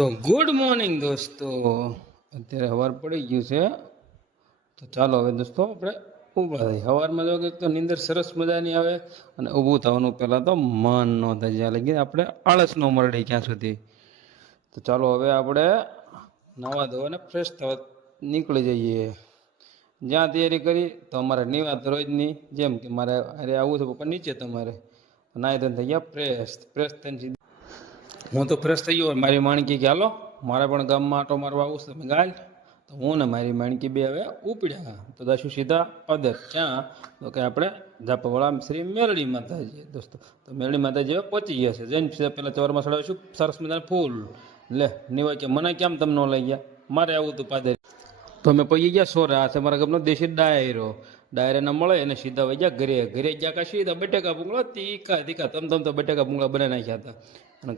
તો good morning દોસ્તો, અત્યારે સવાર પડી ગયું છે. તો ચાલો હવે દોસ્તો આપણે ઊભા થઈ. સવારમાં જો કે તો નીંદર સરસ મજાની આવે અને ઊભું થવાનું પહેલાં તો મન ન થાય, જ્યાં લગી આપણે આળસ ન મરડે ક્યાં સુધી. તો ચાલો હવે આપણે નાવા ધોવાને ફ્રેશ થવા નીકળી જઈએ. જ્યાં તૈયારી કરી તો અમારે નિવાત રોજની જેમ કે મારે અરે આવું છે પપ્પા નીચે, તમારે નાહી ધોઈને થઈ ગયા ફ્રેશ થઈને હું તો ફ્રેશ થઈ ગયો. મારી માણકી કે હાલો મારે પણ ગામમાં આટો મારવા આવું છે, તમે ગાલ. તો હું ને મારી માણકી બે હવે ઉપડ્યા. તો દાશું સીધા પદર ક્યાં, તો કે આપણે ઝાપાવાળા શ્રી મેરડી માતાજી દોસ્તો. તો મેરડી માતાજી હવે પહોંચી ગયા છે. જઈને સીધા પહેલાં ચવારમાં ચડાવીશું સરસ મજાના ફૂલ. લે નિવાય કે મને કેમ તમે ન લઈ ગયા, મારે આવું હતું પાદર. તો અમે પગી ગયા સોરે. આ છે મારા ગામનો દેશી ડાયરો ના મળે અને સીધા વહી ગયા ઘરે ગયા. કાં સીધા બટેકા ભૂંગળા તીખા તીખા તમ તો બટેકા ભૂંગળા બનાવી નાખ્યા હતા. અને